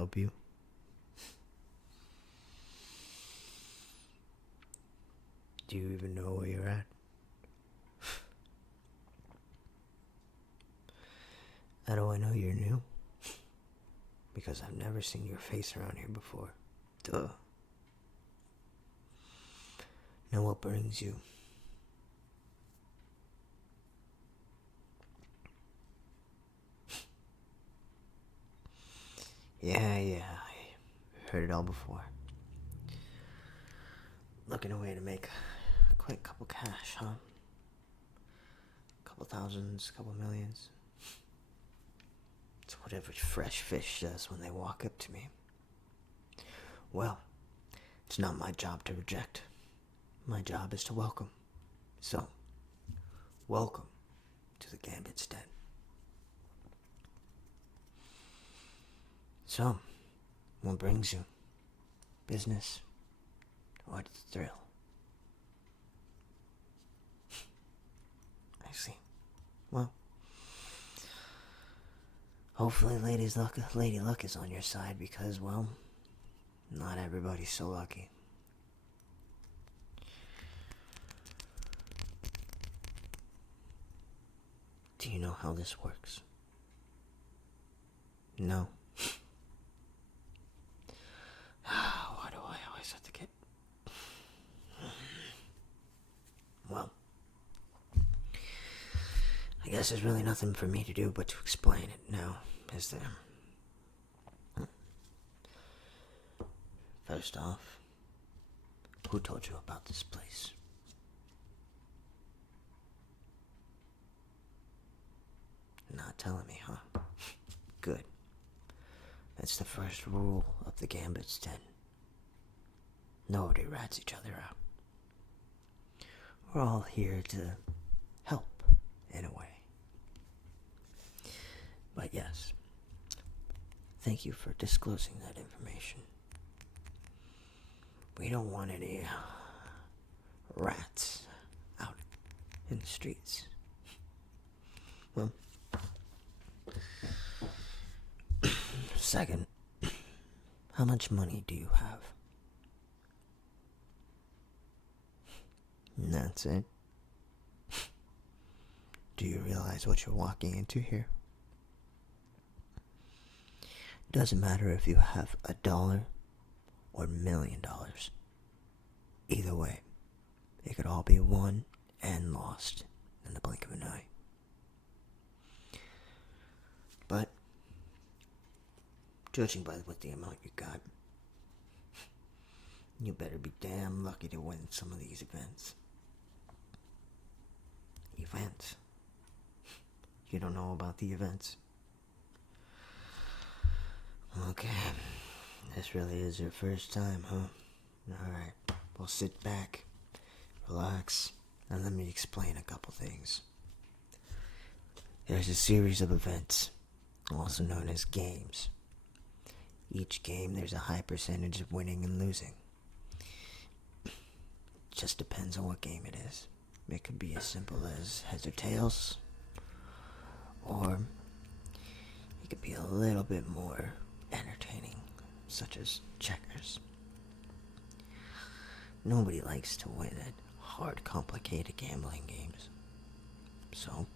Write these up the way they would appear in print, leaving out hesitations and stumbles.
help you? Do you even know where you're at? How do I know you're new? Because I've never seen your face around here before. Duh. Now what brings you? Yeah, I heard it all before. Looking away to make a quick couple cash, huh? Couple thousands, couple millions. It's what every fresh fish does when they walk up to me. Well, it's not my job to reject. My job is to welcome. So, welcome to the Gambit's den. So, what brings you? Business? Or the thrill? I see. Well, hopefully Lady Luck is on your side because, well, not everybody's so lucky. Do you know how this works? No. Why do I always have to get... Well, I guess there's really nothing for me to do but to explain it now, is there? First off, who told you about this place? Not telling me, huh? Good. That's the first rule of the Gambit's den. Nobody rats each other out. We're all here to help, in a way. But yes, thank you for disclosing that information. We don't want any rats out in the streets. Well, second, how much money do you have? And that's it? Do you realize what you're walking into here? Doesn't matter if you have $1 or $1 million. Either way, it could all be won and lost in the blink of an eye. But, judging by what the amount you got, you better be damn lucky to win some of these events. Events? You don't know about the events? Okay, this really is your first time, huh? Alright, well sit back, relax, and let me explain a couple things. There's a series of events, also known as games. Each game there's a high percentage of winning and losing. It just depends on what game it is. It could be as simple as heads or tails, or it could be a little bit more entertaining, such as checkers. Nobody likes to win at hard, complicated gambling games. So,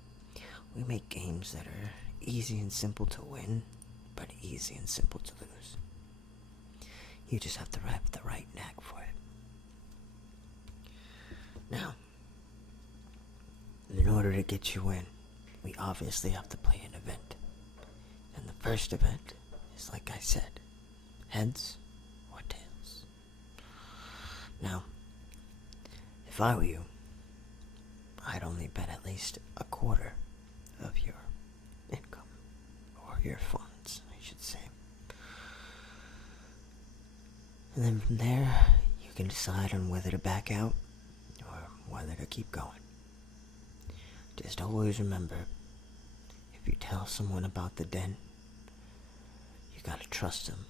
we make games that are easy and simple to win, but easy and simple to lose. You just have to have the right knack for it. Now, in order to get you in, we obviously have to play an event. And the first event is, like I said, heads or tails. Now, if I were you, I'd only bet at least a quarter of your income, or your funds, I should say. And then from there, you can decide on whether to back out, or whether to keep going. Just always remember, if you tell someone about the den, you gotta trust them.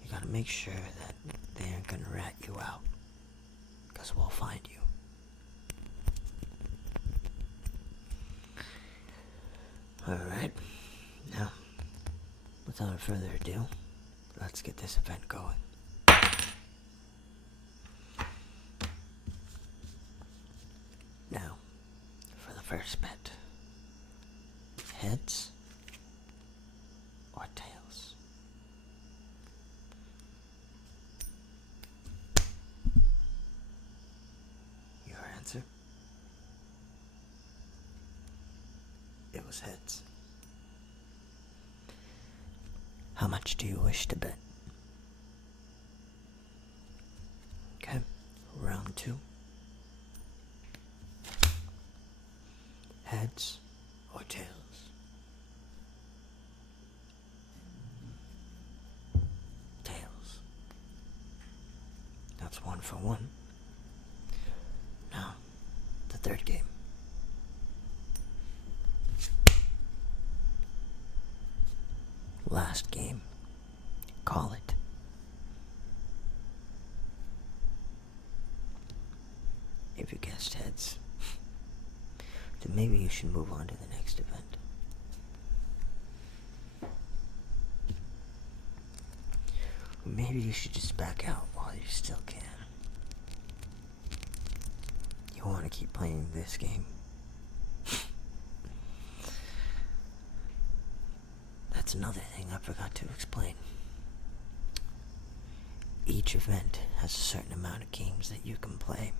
You gotta make sure that they aren't gonna rat you out, because we'll find you. Alright, now, without further ado, let's get this event going. Now, for the first bet. Heads or tails? Your answer? It was heads. How much do you wish to bet? Okay, round 2. Heads or tails? Tails. That's 1 for 1. Now, the third game. Last game. Call it. If you guessed heads, then maybe you should move on to the next event. Or maybe you should just back out while you still can. You want to keep playing this game? That's another thing I forgot to explain. Each event has a certain amount of games that you can play.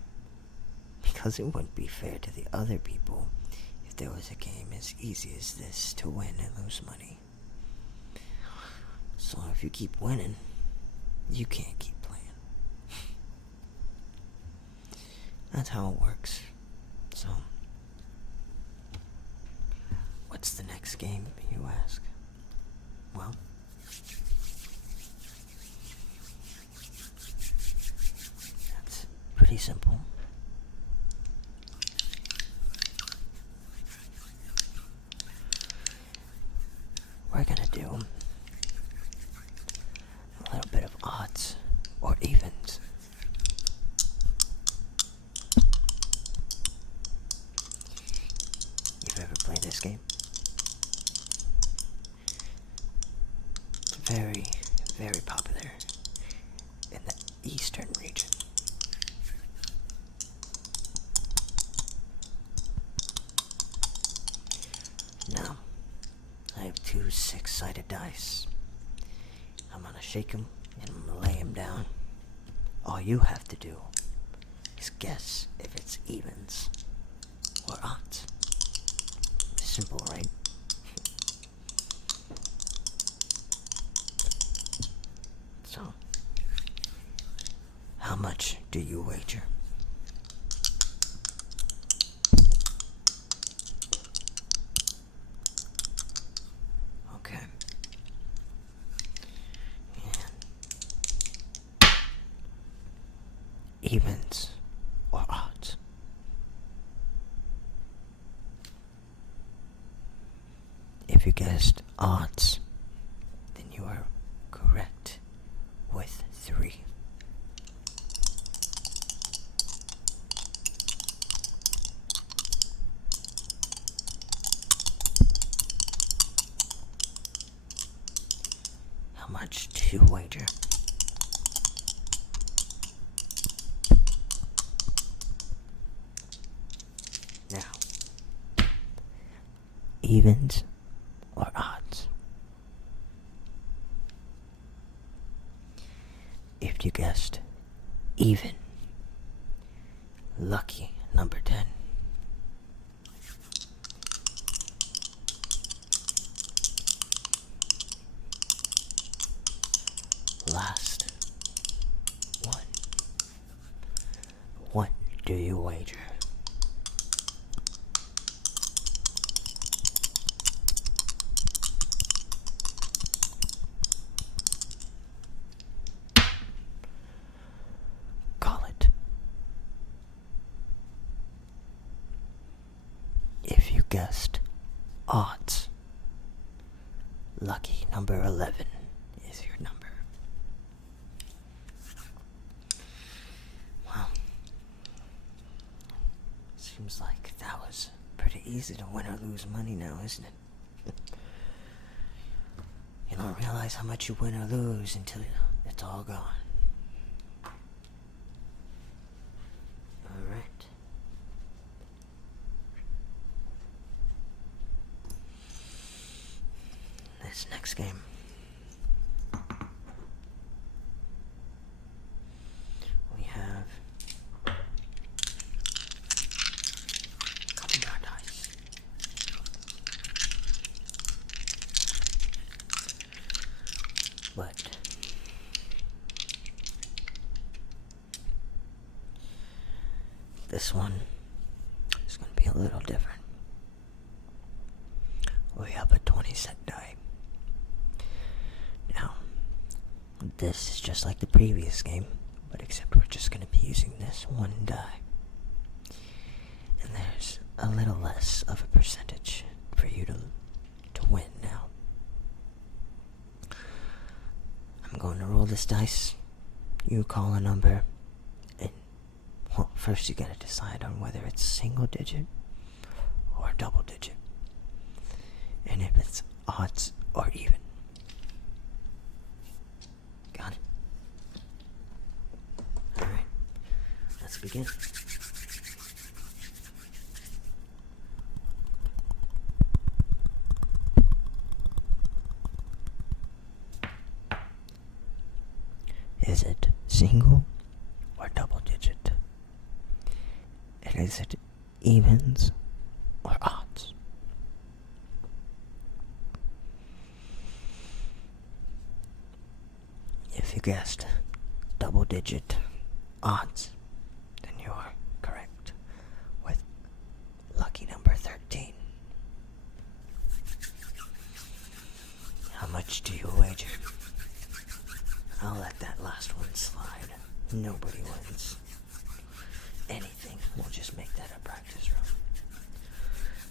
Because it wouldn't be fair to the other people if there was a game as easy as this to win and lose money. So if you keep winning, you can't keep playing. That's how it works. So, what's the next game, you ask? Well, that's pretty simple. We're gonna do a little bit of odds or evens. You've ever played this game? It's very, very popular in the eastern region. Now, I have 2 6-sided dice. I'm gonna shake them and I'm gonna lay them down. All you have to do is guess if it's evens or odds. Simple, right? So, how much do you wager? Okay. And evens or odds? If you guessed odds, then you are correct with 3. How much do you wager? Now, evens or odds? If you guessed even, lucky number 10. Last one. What do you wager? Call it. If you guessed odds, lucky number 11 is your number. Wow. Seems like that was pretty easy to win or lose money now, isn't it? You know, don't realize how much you win or lose until it's all gone. Alright. This next game. We have a couple more dice. But this one is going to be a little different. We have a 20 set die. Now, this is just like the previous game, but except we're just going to be using this one die. And there's a little less of a percentage for you to win now. I'm going to roll this dice. You call a number. And, well, first you gotta decide on whether it's single digit or double digit. And if it's odds or even. Got it? Alright. Let's begin. Is it single or double digit? And is it evens or odds? If you guessed double digit odds, then you are correct with lucky number 13. How much do you wager? I'll let that last one slide. Nobody wins anything. We'll just make that a practice run.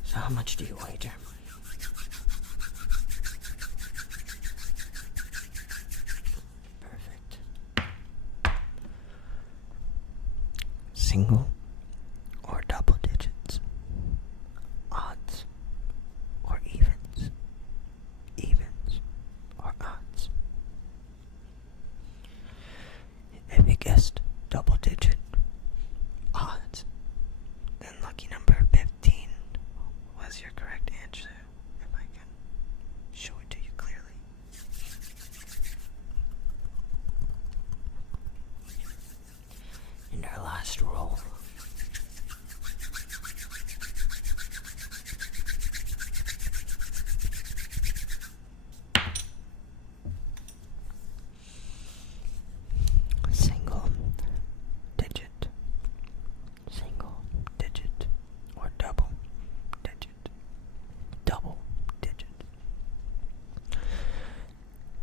So how much do you wager? Perfect. Single or double digits? Odds or evens? Evens or odds? If you guessed double digit odds, then lucky number 15 was your correct answer, if I can show it to you clearly. In our last roll, single digit, or double digit,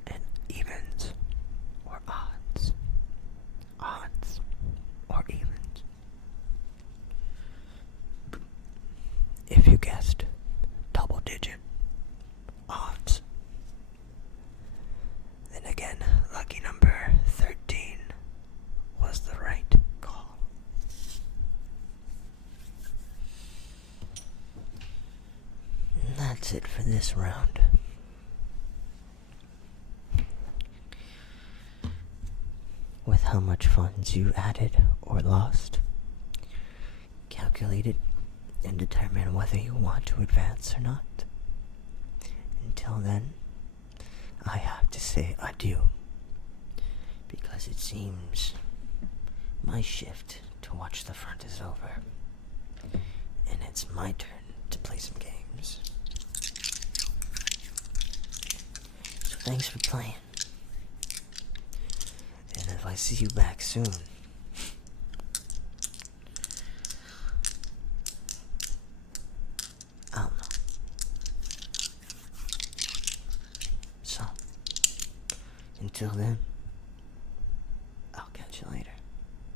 and evens or odds or evens. If you guessed double digit odds, then again, lucky number 13 was the right call. And that's it for this round. With how much funds you added or lost, calculate it and determine whether you want to advance or not. Until then, I have to say adieu, because it seems my shift to watch the front is over, and it's my turn to play some games. So thanks for playing, and if I see you back soon, I don't know. So, until then,